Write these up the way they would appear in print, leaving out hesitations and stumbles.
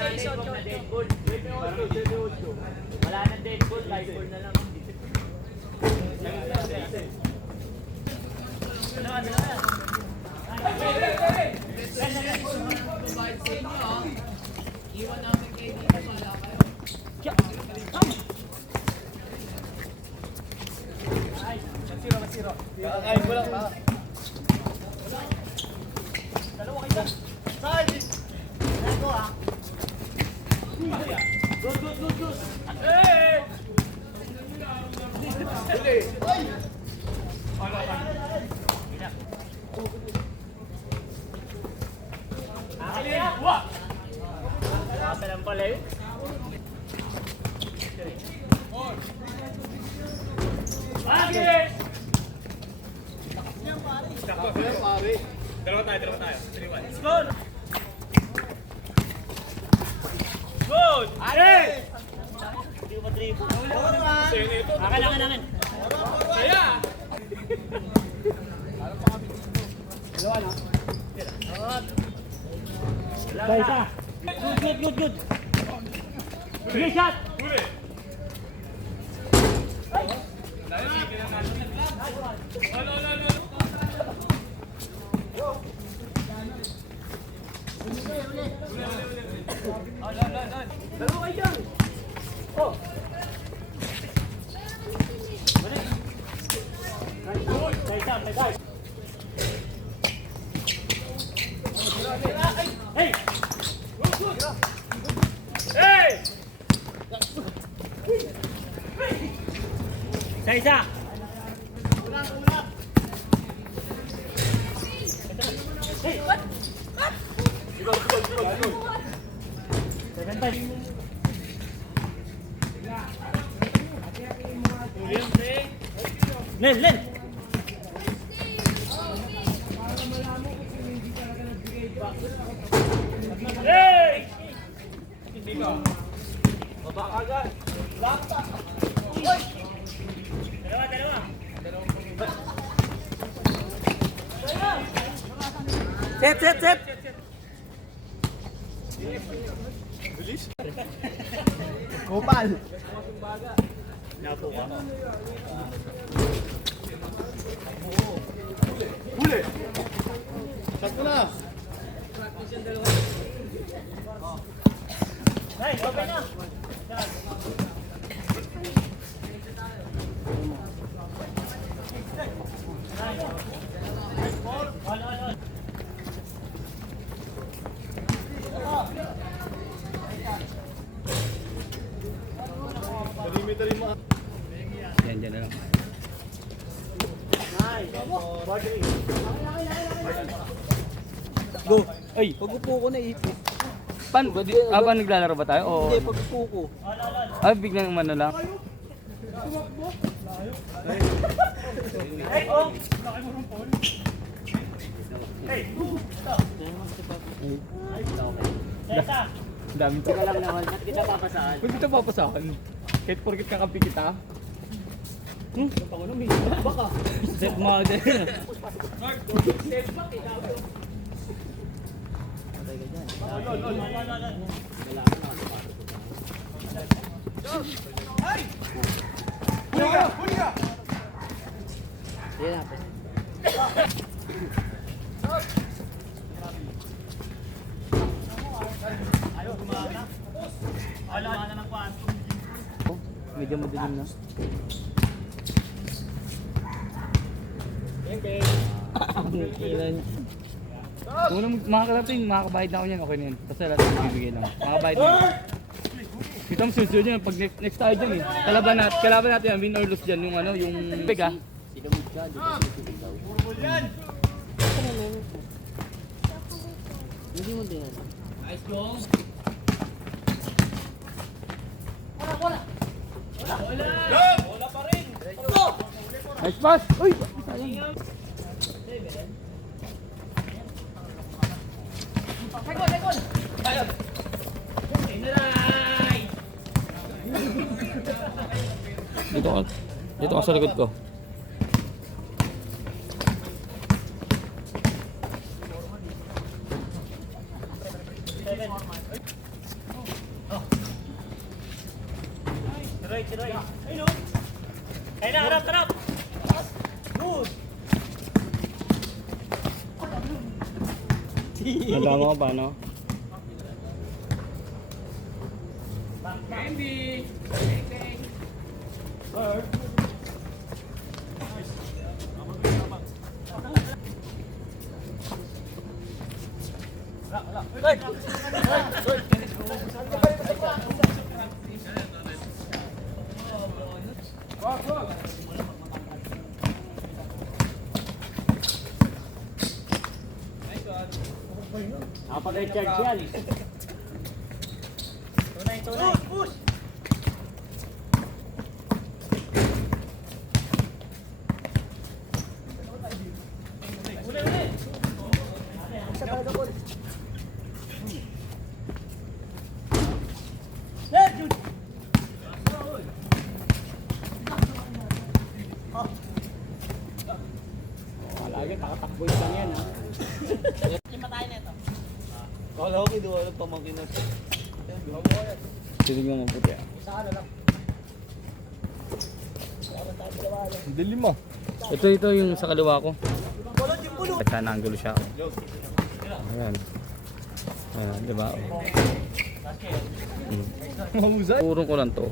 Wala na dead ball, live ball na lang. Iwan namin kayo dito, wala kayo. Kakain ko lang ha. Dalawa kayo. Side! Ito ah. Good. Hey! Huli! Ay! Wah! Lang pala yun. Bakit? Pare. Dalawa tayo. 3-1. Score! Good! Are! Hindi ko pa-triple. Sa'yo na ito. Akin. Saya! Isa. Good. Sige, shot! Huli! Ano? Dalawa kayo dyan. Oh. Nice. Hey! Hey! Isa. Hey, what? Seven time. Len. Hey! Hindi ka. Baba agad. Lakta. Dalawa. Set. Bilis. Kopal. Napo ka. Huli. Shot ko na. Nice, okay na. All. Perimeter mo. Yan na lang. Nice. Go! Ay! Pag-upo ko na ipo. Paano ba? Paano naglalaro ba tayo? O... Hindi, pag-upo ko. Ay, biglang umano lang. Hey, oh. Hey. Isa. Dami to. Teka lang naman, ba't kita papasahan? Huwag kita papasahan. Kahit porkit kakampi kita. Baka. Set model. Huli ka! Ayaw, gumana. Gumana ng kwanto. Medyo madilim na. Ilan? Kung walang makakarating, makakabayad na ako yan, okay na yun. Basta lahat ng bibigay lang. Makakabayad na yun. Kita mo susunod yun, pag next tayo dyan eh. Kalaban natin yan, win or lose dyan, yung ano, yung big ah. Nice, Jong. Wala pa rin. Nice pass! Uy! Sayang. Dito ka sa likod ko. Roy. Ayun na, harap. Nadama ko pa, no? Andy. Nakapag-recharge yan. Tunay. Push! Lagi, takatakbo lang yan, ha? Kala ko kinuha ng pamangkin na. Sinig mo mabuti, ah. Ang dilim mo. Ito yung sa kaliwa ko. Pagka na-angulo siya. Ayan. Ayan, diba? Mahusay. Purong ko lang to.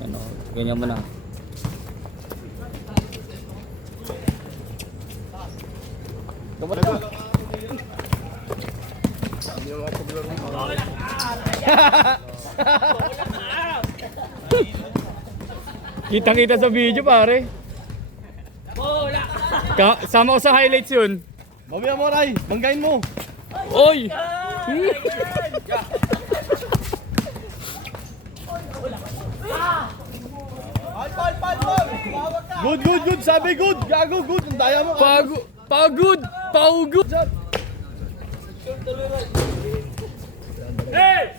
Ano, ganyan mo na. Kitang-kita sa video, pare. Sama ko sa highlights yun. Mamaya mo, Ray. Manggain mo. Oy! Good. Sabi good. Gago, good. Ang daya mo. Pagod! Hey!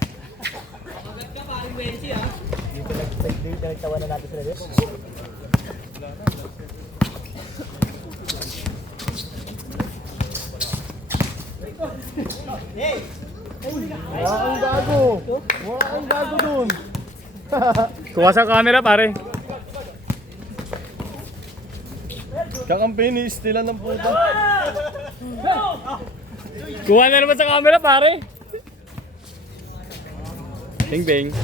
Wala kang gago dun. Kuha sa camera, pare. Kakampi ni Stilan ng puta. Kuha na naman sa camera, pare. Bing bing.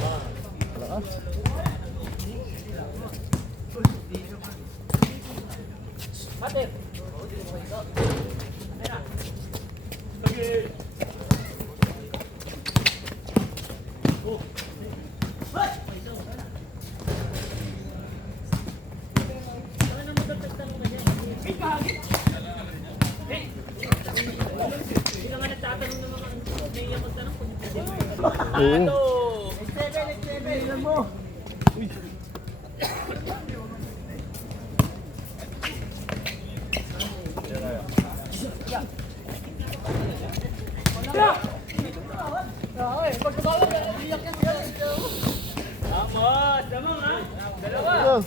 Oo.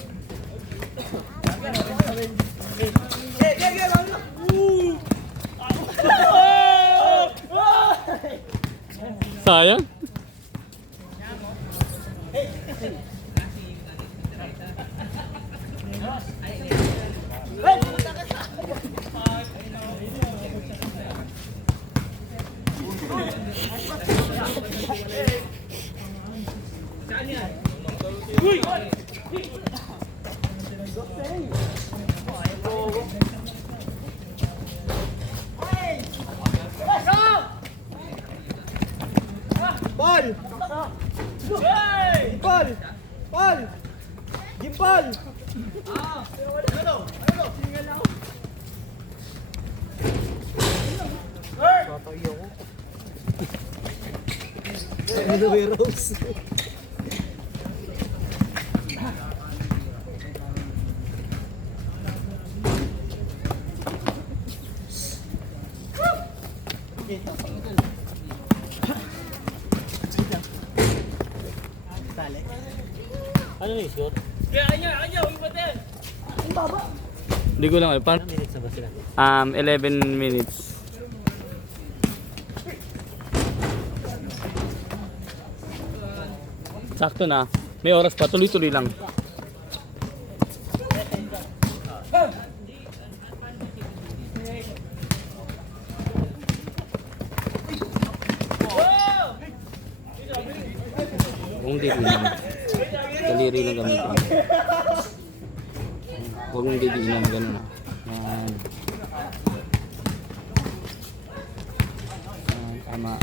Sayang. Pal! Gimpal! Rose. Ano yung shoot? Kanya, ibatin. Hindi ko lang alam. Minutes na ba sila? 11 minutes. Sakto na. May oras pa, tuloy-tuloy lang. Kung hindi lang. Daliri lang gamitin. Huwag mong didiinan, gano'n na. Yan. Yan, tama.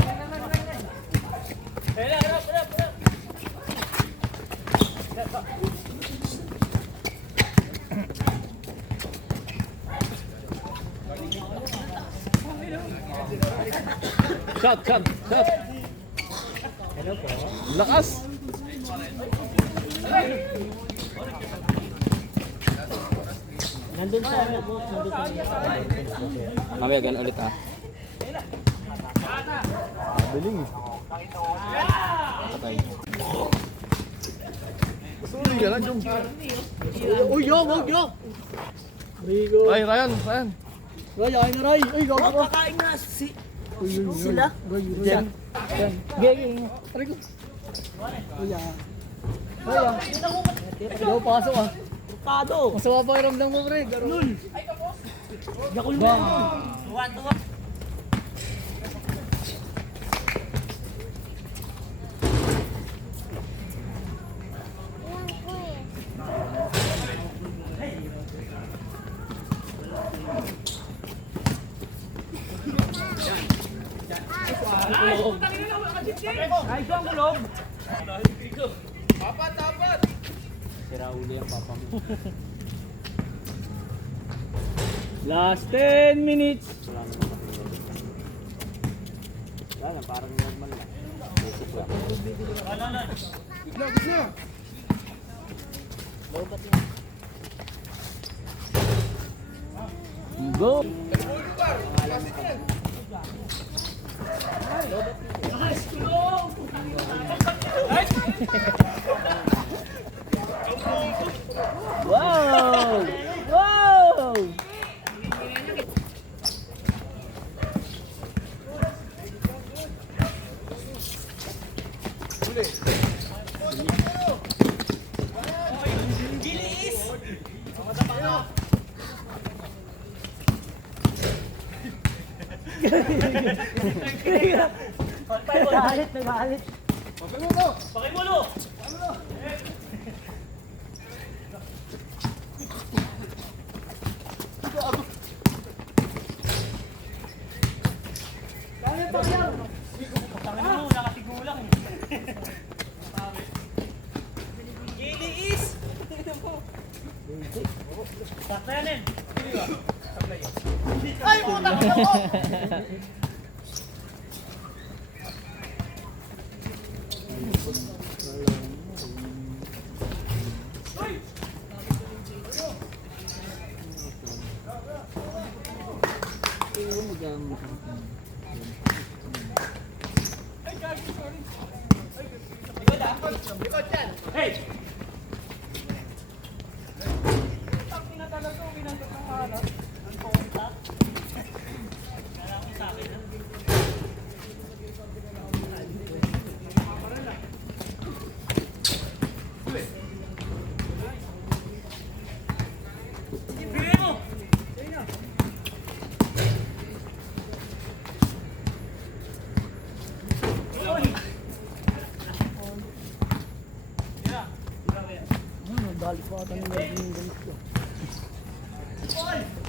Shot, shot, shot. Lakas! Nandun sa boss, nandun sa Mamaya ganun ulit ha. Biling. Patay. Sorry ka lang, Jong. Uy, yo, wag yo! Rigo. Ay, Ryan, Ryan. Ray, ay na Ray. Uy, gawa ko. Kakain nga sila. Diyan. Gege. Aray ko. Uy, ah. Uy, ah. Yo, pasok ah. Pado. Masama pa iramdam mo, pre. Ganun. Yakul mo. Tuwan, tuwan. Sira uli ang papa mo. Last 10 minutes. Wala na, parang normal lang. Basic lang. Go. Wow! Wow! Nagalit, nagalit. Pakimulo! Pakimulo! Nakasigulang. Giliis! Sakta yan eh. Ay, puta ko ako! Hey!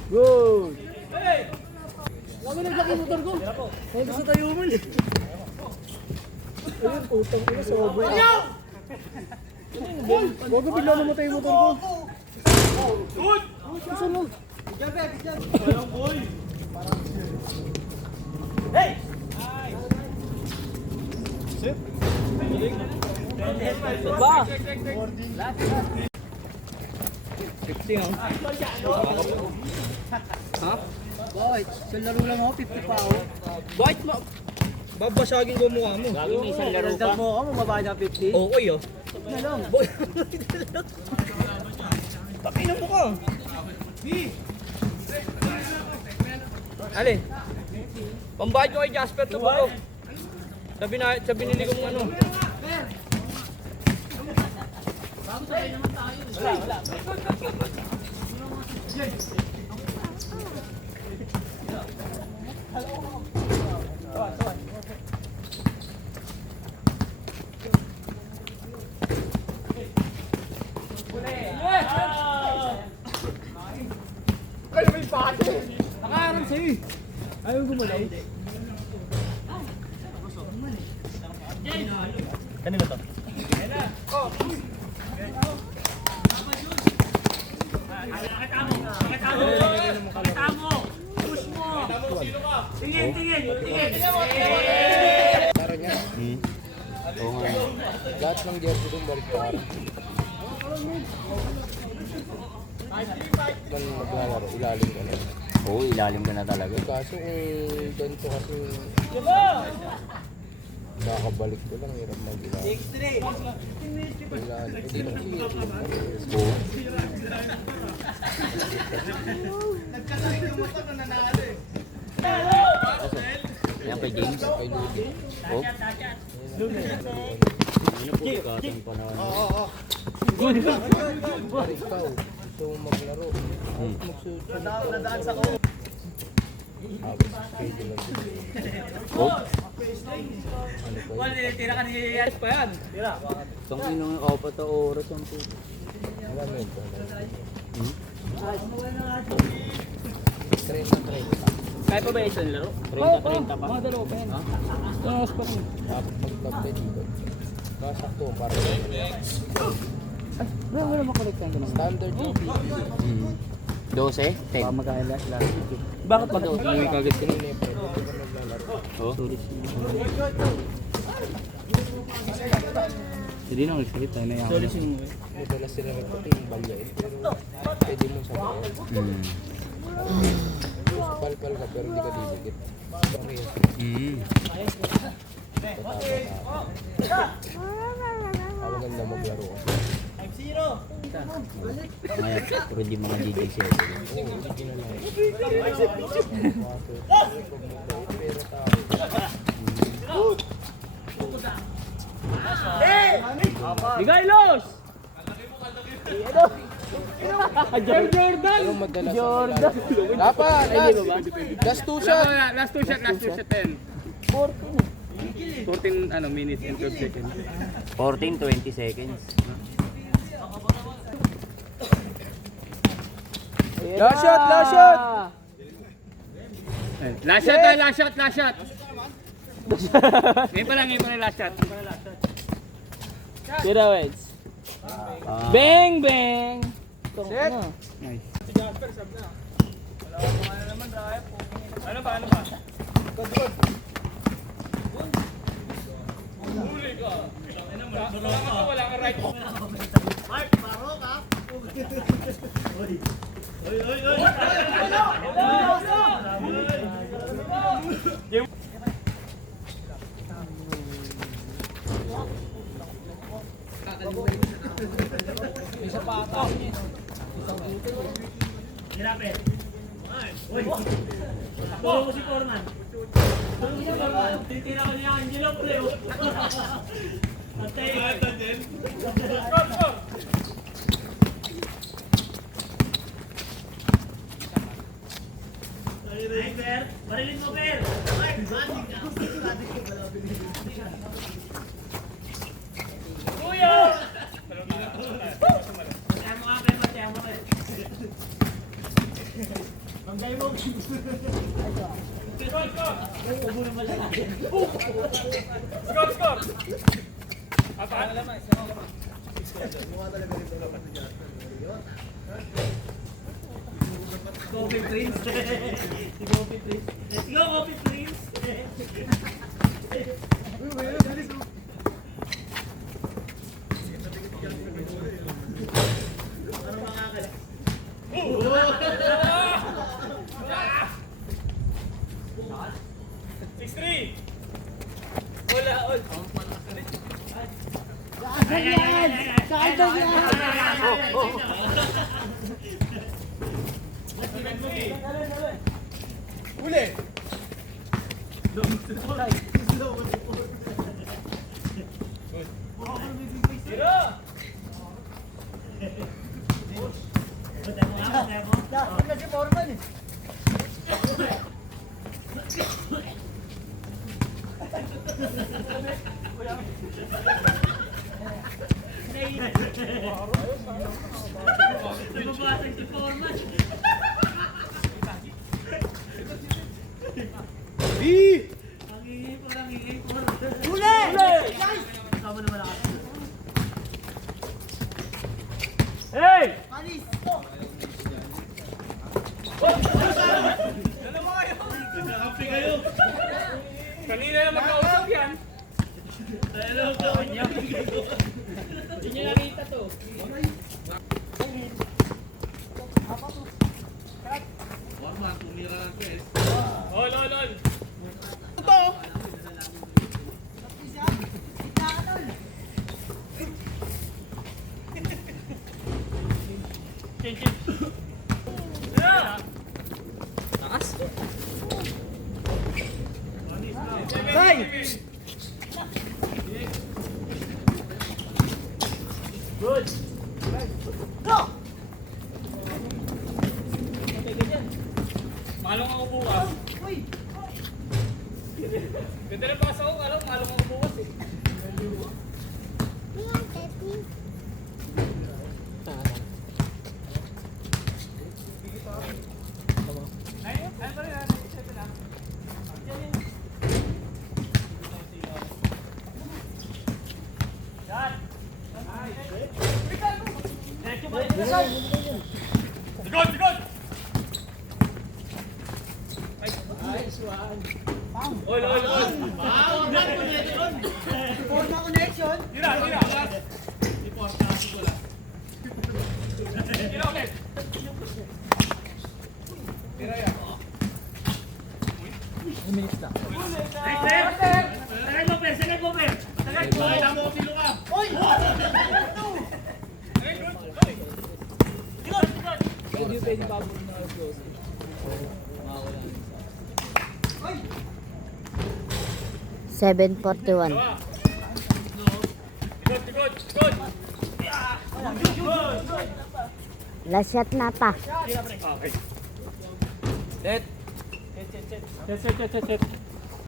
Good! Lagi naglaki yung motor ko. Nandun sa tayo mo eh. Ayun, putang ina, sobra. Huwag ko bigla namatay yung motor ko. Good! Susunod. Walang boy. Hey! Sit. Ba? 50 oh. Ha? Bakit? Sa laro lang ako, 50 pa ako. Bakit mo? Babasagin ko mukha mo. Gagawin mo isang laro pa. mo ako, mababa na 50. Oo, oh. Na lang. Takinan mo ka. Alin? Pambayad ko kay Jasper to bro. Sa binili kong ano. Ayaw gumalaw. Kanina to? Pakita mo! Push mo! Tingin! Tara niya. Oo nga. Lahat ng jersey kong balik para. Man maglalaro, ilalim ka na. Oo, ilalim ka na talaga. Kaso kung ganito kasi nakakabalik ko lang, hirap mag-ilalim. Hindi na kasi Oo. Yan kay James. kay Ludi. Oh. Ano po katang panahon? Pare ikaw, gusto mong maglaro. Magsusunod ka. Schedule lang siguro. Oh. Ano pa yun? Tira ka ni Yaris pa yan. Itong inong apat na oras ang po. Alam mo yun. Hmm? Train na train. Kaya pa ba isang laro? 30-30 pa. Mga dalawa pa yan. Ha? Tapos pa kami. Tapos pag-top dito. Kasakto, para Wala makolektahan ka naman. standard GB. Hmm. 12? 10? Magkakaila last week eh. Bakit pa daw? May kagad ka Hindi pa naglalaro. Oh. Hindi na nagsikit tayo na yan. Madalas sila nagpating balyain. Pero pwede mo sa bayan. Hmm. Palpal ka pero hindi ka didikit. Parehas. Hmm. Maganda maglaro. Ngayon, pero di mga DJ sila. Oo, hindi na lang. Pero tao. Miguelos! Jordan! Pero madalas Jordan. Dapat! Last two shot! Last two shot 10. 14 minutes and 12 seconds. 14-20 seconds. Last shot! Last shot! Last shot! Ngayon pa lang last shot. Tira, Weds. Ah. Bang! Bang! Set! Nice. Ano ba? Huli ka. Wala ka right. Hirapin. Uy! Puro ko si Corman. Titira ko niya Angelo, pre. Atay. Ay, Per. Barilin mo, Per. Kuya! Mataya mo ka, Per. Mataya mo ka. Manggay mo. Score! Apa? Coffee Prince. Si Coffee Prince. Let's go, Coffee Prince. Huli! Tira! Nababasag si Foreman. Ang ingipon, ang ingipon. Huli! Kasama naman ako. Hey! Alis! Nagkakampi kayo. Kanina na magkausap yan. Hello, kanya. Hindi niya nakita to. Warman, tumira ng kes. Ol, ol, ol. Say! Good. Go! Malong ako bukas. Uy! Ganda na pasa ko, alam, malong ako bukas eh. Ay pa rin, ito na. Sigod, sigod! Ol, ol, ol. For na connection. Tira, tira. Tira ulit. Tira yan. Tagay mo, Per. Tagay mo, Per. Tagay mo. Pakita mo kung sino ka. Uy! Ay, good. Ay. 7:41. Sigod, sigod, sigod. Last shot na pa. Okay. Set, set, set, set.